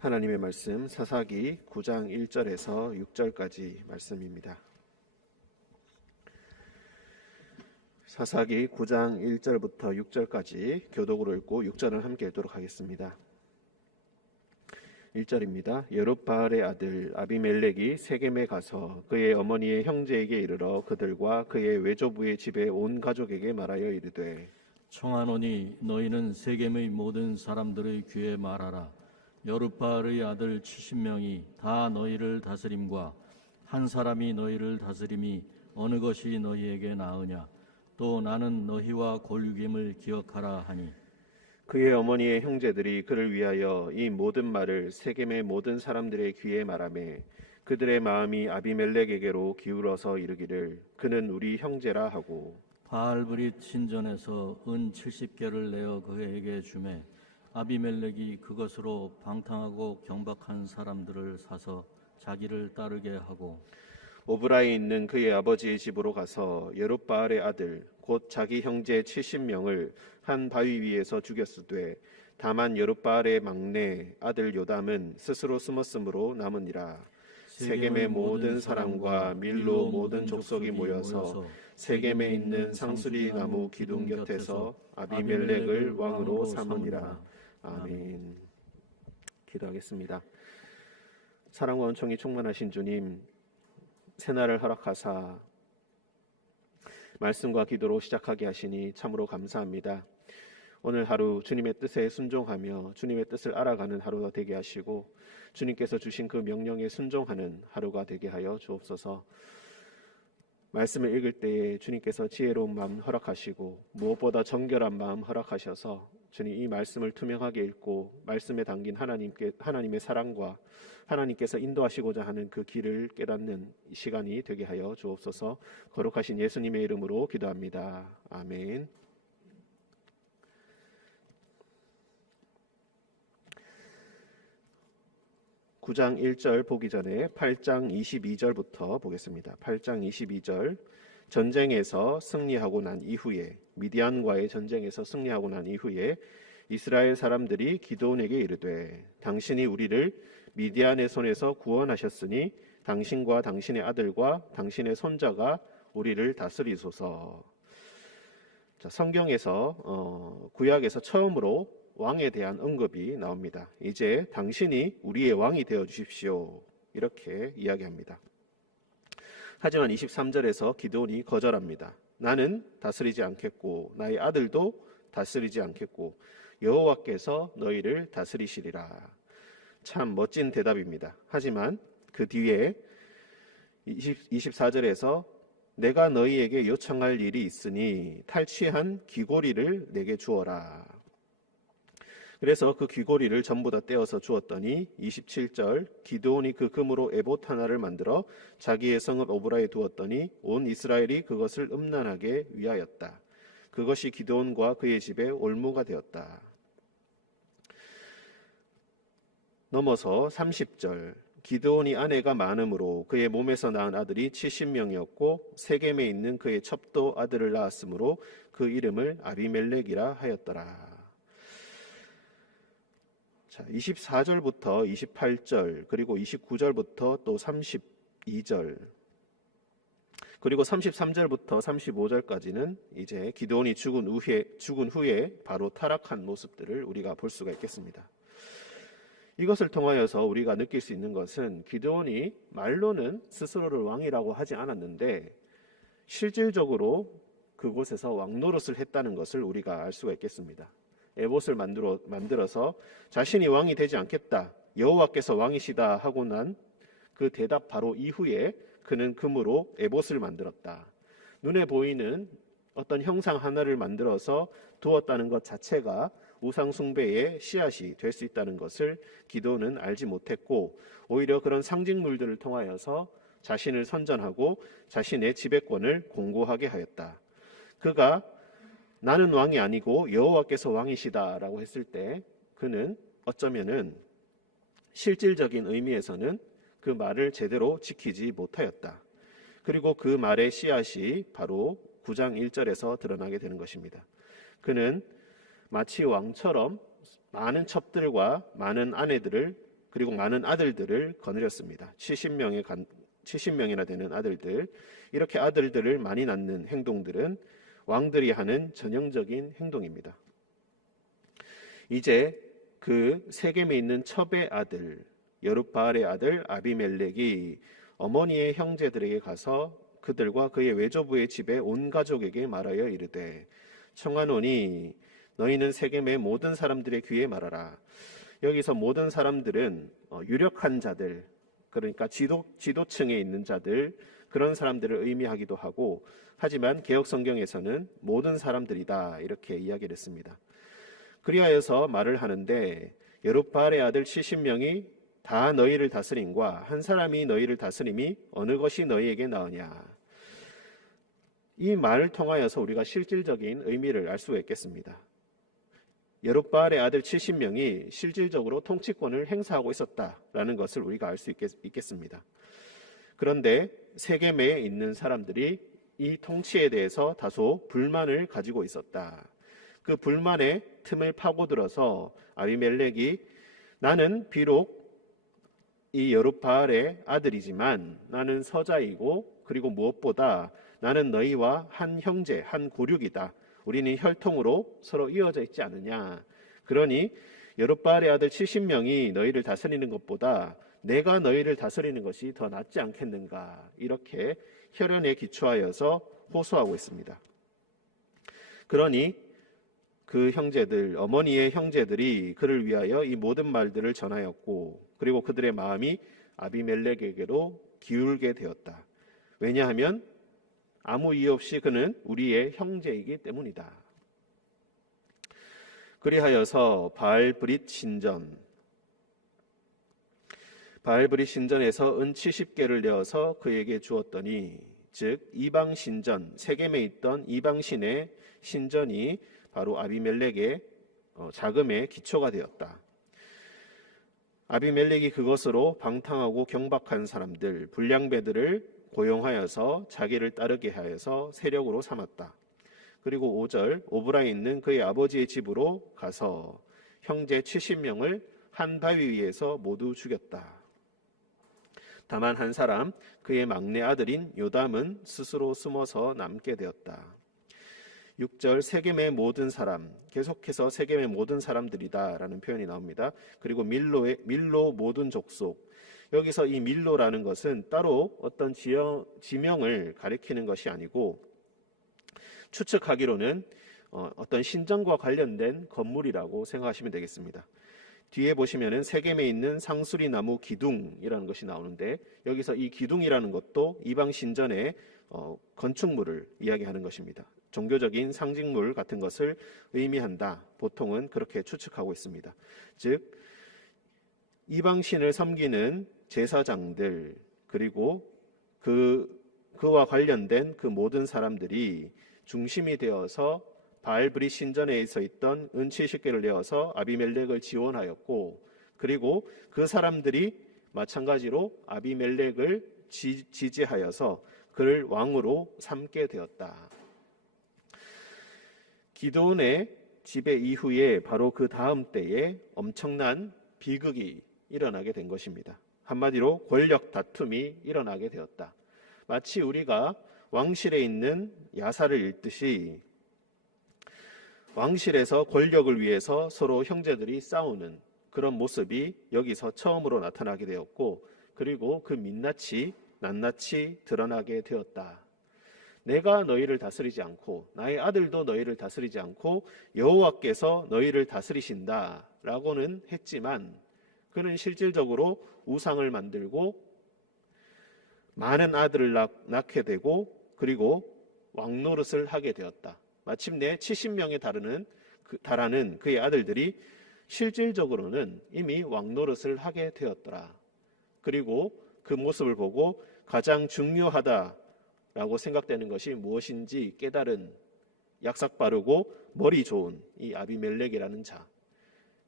하나님의 말씀 사사기 9장 1절에서 6절까지 말씀입니다. 사사기 9장 1절부터 6절까지 교독으로 읽고 6절을 함께 읽도록 하겠습니다. 1절입니다. 여룹바알의 아들 아비멜렉이 세겜에 가서 그의 어머니의 형제에게 이르러 그들과 그의 외조부의 집에 온 가족에게 말하여 이르되, 청하노니 너희는 세겜의 모든 사람들의 귀에 말하라. 여룹바알의 아들 70명이 다 너희를 다스림과 한 사람이 너희를 다스림이 어느 것이 너희에게 나으냐. 또 나는 너희와 골육임을 기억하라 하니, 그의 어머니의 형제들이 그를 위하여 이 모든 말을 세겜의 모든 사람들의 귀에 말하매 그들의 마음이 아비멜렉에게로 기울어서 이르기를 그는 우리 형제라 하고, 바알브릿 신전에서 은 70개를 내어 그에게 주매 아비멜렉이 그것으로 방탕하고 경박한 사람들을 사서 자기를 따르게 하고, 오브라에 있는 그의 아버지의 집으로 가서 여룹바알의 아들 곧 자기 형제 70명을 한 바위 위에서 죽였으되 다만 여룹바알의 막내 아들 요담은 스스로 숨었으므로 남으니라. 세겜의 모든 사람과 밀로 모든 족속이 모여서 세겜에 있는 상수리 나무 기둥 곁에서 아비멜렉을 왕으로 삼으니라. 아멘. 기도하겠습니다. 사랑과 은총이 충만하신 주님, 새날을 허락하사 말씀과 기도로 시작하게 하시니 참으로 감사합니다. 오늘 하루 주님의 뜻에 순종하며 주님의 뜻을 알아가는 하루가 되게 하시고 주님께서 주신 그 명령에 순종하는 하루가 되게 하여 주옵소서. 말씀을 읽을 때에 주님께서 지혜로운 마음 허락하시고 무엇보다 정결한 마음 허락하셔서 주님 이 말씀을 투명하게 읽고 말씀에 담긴 하나님의 사랑과 하나님께서 인도하시고자 하는 그 길을 깨닫는 시간이 되게 하여 주옵소서. 거룩하신 예수님의 이름으로 기도합니다. 아멘. (9장 1절) 보기 전에 8장 22절부터 보겠습니다. 8장 22절. 전쟁에서 승리하고 난 이후에, 미디안과의 전쟁에서 승리하고 난 이후에 이스라엘 사람들이 기드온에게 이르되, 당신이 우리를 미디안의 손에서 구원하셨으니 당신과 당신의 아들과 당신의 손자가 우리를 다스리소서. 자, 성경에서 구약에서 처음으로 왕에 대한 언급이 나옵니다. 이제 당신이 우리의 왕이 되어 주십시오. 이렇게 이야기합니다. 하지만 23절에서 기드온이 거절합니다. 나는 다스리지 않겠고 나의 아들도 다스리지 않겠고 여호와께서 너희를 다스리시리라. 참 멋진 대답입니다. 하지만 그 뒤에 24절에서 내가 너희에게 요청할 일이 있으니 탈취한 귀고리를 내게 주어라. 그래서 그 귀고리를 전부 다 떼어서 주었더니 27절, 기드온이 그 금으로 에봇 하나를 만들어 자기의 성읍 오브라에 두었더니 온 이스라엘이 그것을 음란하게 위하였다. 그것이 기드온과 그의 집에 올무가 되었다. 넘어서 30절, 기드온이 아내가 많으므로 그의 몸에서 낳은 아들이 70명이었고 세겜에 있는 그의 첩도 아들을 낳았으므로 그 이름을 아비멜렉이라 하였더라. 자, 24절부터 28절 그리고 29절부터 또 32절 그리고 33절부터 35절까지는 이제 기드온이 죽은 후에 바로 타락한 모습들을 우리가 볼 수가 있겠습니다. 이것을 통하여서 우리가 느낄 수 있는 것은 기드온이 말로는 스스로를 왕이라고 하지 않았는데 실질적으로 그곳에서 왕 노릇을 했다는 것을 우리가 알 수가 있겠습니다. 에봇을 만들어서 자신이 왕이 되지 않겠다, 여호와께서 왕이시다 하고 난 그 대답 바로 이후에 그는 금으로 에봇을 만들었다. 눈에 보이는 어떤 형상 하나를 만들어서 두었다는 것 자체가 우상 숭배의 씨앗이 될 수 있다는 것을 기드온은 알지 못했고 오히려 그런 상징물들을 통하여서 자신을 선전하고 자신의 지배권을 공고하게 하였다. 그가 나는 왕이 아니고 여호와께서 왕이시다라고 했을 때 그는 어쩌면은 실질적인 의미에서는 그 말을 제대로 지키지 못하였다. 그리고 그 말의 씨앗이 바로 9장 1절에서 드러나게 되는 것입니다. 그는 마치 왕처럼 많은 첩들과 많은 아내들을 그리고 많은 아들들을 거느렸습니다. 70명이나 되는 아들들. 이렇게 아들들을 많이 낳는 행동들은 왕들이 하는 전형적인 행동입니다. 이제 그 세겜에 있는 첩의 아들 여룹바알의 아들 아비멜렉이 어머니의 형제들에게 가서 그들과 그의 외조부의 집에 온 가족에게 말하여 이르되 청하노니 너희는 세겜의 모든 사람들의 귀에 말하라. 여기서 모든 사람들은 유력한 자들, 그러니까 지도층에 있는 자들, 그런 사람들을 의미하기도 하고, 하지만 개역 성경에서는 모든 사람들이다 이렇게 이야기를 했습니다. 그리하여서 말을 하는데 여룹바알의 아들 70명이 다 너희를 다스림과 한 사람이 너희를 다스림이 어느 것이 너희에게 나으냐. 이 말을 통하여서 우리가 실질적인 의미를 알 수가 있겠습니다. 여룹바알의 아들 70명이 실질적으로 통치권을 행사하고 있었다라는 것을 우리가 알 수 있겠습니다. 그런데 세겜에 있는 사람들이 이 통치에 대해서 다소 불만을 가지고 있었다. 그 불만의 틈을 파고들어서 아비멜렉이 나는 비록 이 여룹바알의 아들이지만 나는 서자이고 그리고 무엇보다 나는 너희와 한 형제, 한 고륙이다. 우리는 혈통으로 서로 이어져 있지 않느냐. 그러니 여룹바알의 아들 70명이 너희를 다스리는 것보다 내가 너희를 다스리는 것이 더 낫지 않겠는가. 이렇게 혈연에 기초하여서 호소하고 있습니다. 그러니 그 형제들, 어머니의 형제들이 그를 위하여 이 모든 말들을 전하였고 그리고 그들의 마음이 아비멜렉에게로 기울게 되었다. 왜냐하면 아무 이유 없이 그는 우리의 형제이기 때문이다. 그리하여서 바알브릿 신전에서 은 70개를 내어서 그에게 주었더니 즉 이방 신전, 세겜에 있던 이방 신의 신전이 바로 아비멜렉의 자금의 기초가 되었다. 아비멜렉이 그것으로 방탕하고 경박한 사람들, 불량배들을 고용하여서 자기를 따르게 하여서 세력으로 삼았다. 그리고 5절 오브라에 있는 그의 아버지의 집으로 가서 형제 70명을 한 바위 위에서 모두 죽였다. 다만 한 사람 그의 막내 아들인 요담은 스스로 숨어서 남게 되었다. 6절 세겜의 모든 사람, 계속해서 세겜의 모든 사람들이다 라는 표현이 나옵니다. 그리고 밀로 모든 족속, 여기서 이 밀로라는 것은 따로 어떤 지명을 가리키는 것이 아니고 추측하기로는 어떤 신전과 관련된 건물이라고 생각하시면 되겠습니다. 뒤에 보시면은 세겜에 있는 상수리 나무 기둥이라는 것이 나오는데 여기서 이 기둥이라는 것도 이방 신전의 건축물을 이야기하는 것입니다. 종교적인 상징물 같은 것을 의미한다. 보통은 그렇게 추측하고 있습니다. 즉 이방신을 섬기는 제사장들 그리고 그와 관련된 그 모든 사람들이 중심이 되어서 바알브릿 신전에 있던 은 70개를 내어서 아비멜렉을 지원하였고 그리고 그 사람들이 마찬가지로 아비멜렉을 지지하여서 그를 왕으로 삼게 되었다. 기드온의 지배 이후에 바로 그 다음 때에 엄청난 비극이 일어나게 된 것입니다. 한마디로 권력 다툼이 일어나게 되었다. 마치 우리가 왕실에 있는 야사를 읽듯이 왕실에서 권력을 위해서 서로 형제들이 싸우는 그런 모습이 여기서 처음으로 나타나게 되었고 그리고 그 민낯이 낱낱이 드러나게 되었다. 내가 너희를 다스리지 않고 나의 아들도 너희를 다스리지 않고 여호와께서 너희를 다스리신다 라고는 했지만 그는 실질적으로 우상을 만들고 많은 아들을 낳게 되고 그리고 왕노릇을 하게 되었다. 마침내 70명에 달하는 그의 아들들이 실질적으로는 이미 왕노릇을 하게 되었더라. 그리고 그 모습을 보고 가장 중요하다라고 생각되는 것이 무엇인지 깨달은 약삭 빠르고 머리 좋은 이 아비멜렉이라는 자,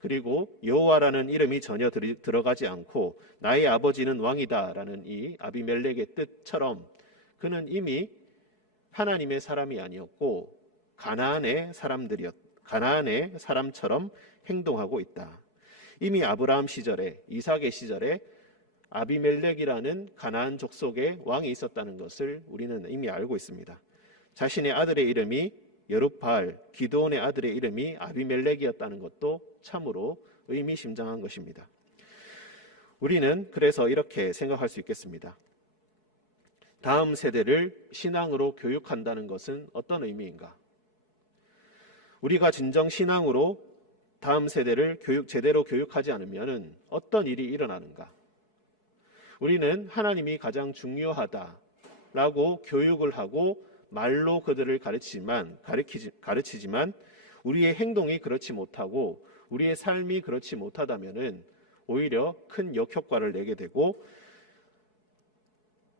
그리고 여호와라는 이름이 전혀 들어가지 않고 나의 아버지는 왕이다라는 이 아비멜렉의 뜻처럼 그는 이미 하나님의 사람이 이미 아브라함 시절에, 이삭의 시절에 아비멜렉이라는 가나안 족속의 왕이 있었다는 것을 우리는 이미 알고 있습니다. 자신의 아들의 이름이 여룹바알, 기드온의 아들의 이름이 아비멜렉이었다는 것도 참으로 의미심장한 것입니다. 우리는 그래서 이렇게 생각할 수 있겠습니다. 다음 세대를 신앙으로 교육한다는 것은 어떤 의미인가? 우리가 진정 신앙으로 다음 세대를 제대로 교육하지 않으면 어떤 일이 일어나는가? 우리는 하나님이 가장 중요하다라고 교육을 하고 말로 그들을 가르치지만 우리의 행동이 그렇지 못하고 우리의 삶이 그렇지 못하다면은 오히려 큰 역효과를 내게 되고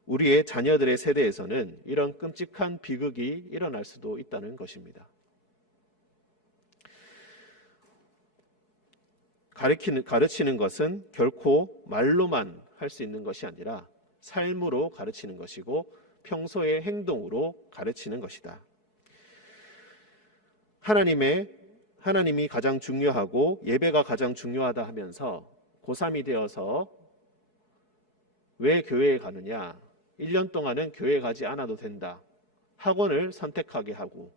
우리의 자녀들의 세대에서는 이런 끔찍한 비극이 일어날 수도 있다는 것입니다. 가르치는 것은 결코 말로만 할 수 있는 것이 아니라 삶으로 가르치는 것이고 평소의 행동으로 가르치는 것이다. 하나님이 가장 중요하고 예배가 가장 중요하다 하면서 고3이 되어서 왜 교회에 가느냐? 1년 동안은 교회에 가지 않아도 된다. 학원을 선택하게 하고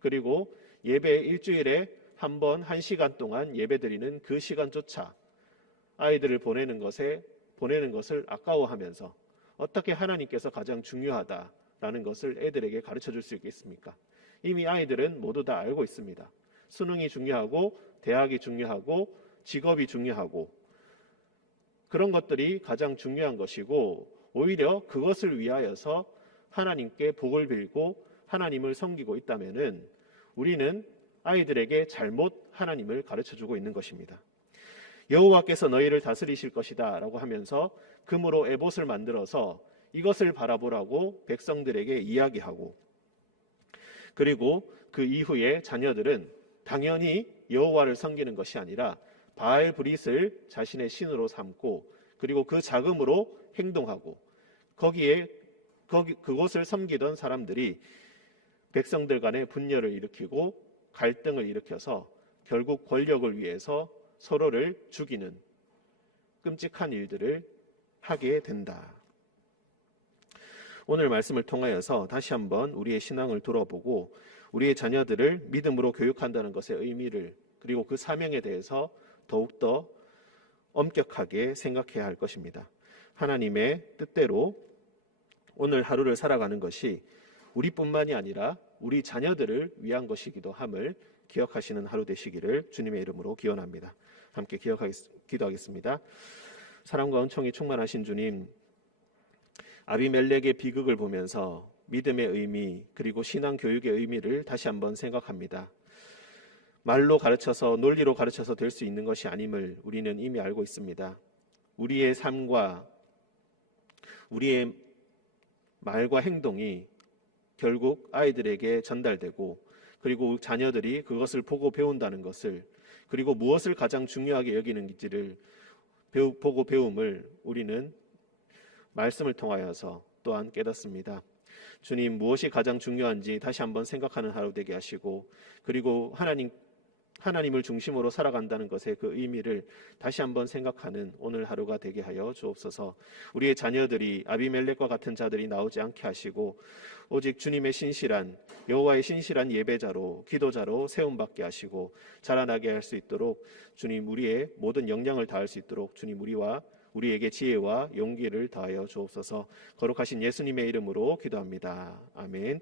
그리고 예배 일주일에 한 번 1시간 동안 예배드리는 그 시간조차 아이들을 보내는 것을 아까워하면서 어떻게 하나님께서 가장 중요하다라는 것을 애들에게 가르쳐 줄 수 있겠습니까? 이미 아이들은 모두 다 알고 있습니다. 수능이 중요하고 대학이 중요하고 직업이 중요하고 그런 것들이 가장 중요한 것이고 오히려 그것을 위하여서 하나님께 복을 빌고 하나님을 섬기고 있다면은 우리는 아이들에게 잘못 하나님을 가르쳐주고 있는 것입니다. 여호와께서 너희를 다스리실 것이다 라고 하면서 금으로 에봇을 만들어서 이것을 바라보라고 백성들에게 이야기하고 그리고 그 이후에 자녀들은 당연히 여호와를 섬기는 것이 아니라 바알 브릿을 자신의 신으로 삼고 그리고 그 자금으로 행동하고 그곳을 섬기던 사람들이 백성들 간의 분열을 일으키고 갈등을 일으켜서 결국 권력을 위해서 서로를 죽이는 끔찍한 일들을 하게 된다. 오늘 말씀을 통하여서 다시 한번 우리의 신앙을 돌아보고 우리의 자녀들을 믿음으로 교육한다는 것의 의미를 그리고 그 사명에 대해서 더욱더 엄격하게 생각해야 할 것입니다. 하나님의 뜻대로 오늘 하루를 살아가는 것이 우리뿐만이 아니라 우리 자녀들을 위한 것이기도 함을 기억하시는 하루 되시기를 주님의 이름으로 기원합니다. 함께 기도하겠습니다. 사랑과 은총이 충만하신 주님, 아비멜렉의 비극을 보면서 믿음의 의미 그리고 신앙 교육의 의미를 다시 한번 생각합니다. 말로 가르쳐서 논리로 가르쳐서 될 수 있는 것이 아님을 우리는 이미 알고 있습니다. 우리의 삶과 우리의 말과 행동이 결국 아이들에게 전달되고 그리고 자녀들이 그것을 보고 배운다는 것을 그리고 무엇을 가장 중요하게 여기는지를 보고 배움을 우리는 말씀을 통하여서 또한 깨닫습니다. 주님, 무엇이 가장 중요한지 다시 한번 생각하는 하루 되게 하시고 그리고 하나님을 중심으로 살아간다는 것의 그 의미를 다시 한번 생각하는 오늘 하루가 되게 하여 주옵소서. 우리의 자녀들이 아비멜렉과 같은 자들이 나오지 않게 하시고 오직 주님의 신실한 여호와의 신실한 예배자로 기도자로 세움받게 하시고 자라나게 할 수 있도록 주님 우리의 모든 역량을 다할 수 있도록 주님 우리에게 지혜와 용기를 다하여 주옵소서. 거룩하신 예수님의 이름으로 기도합니다. 아멘.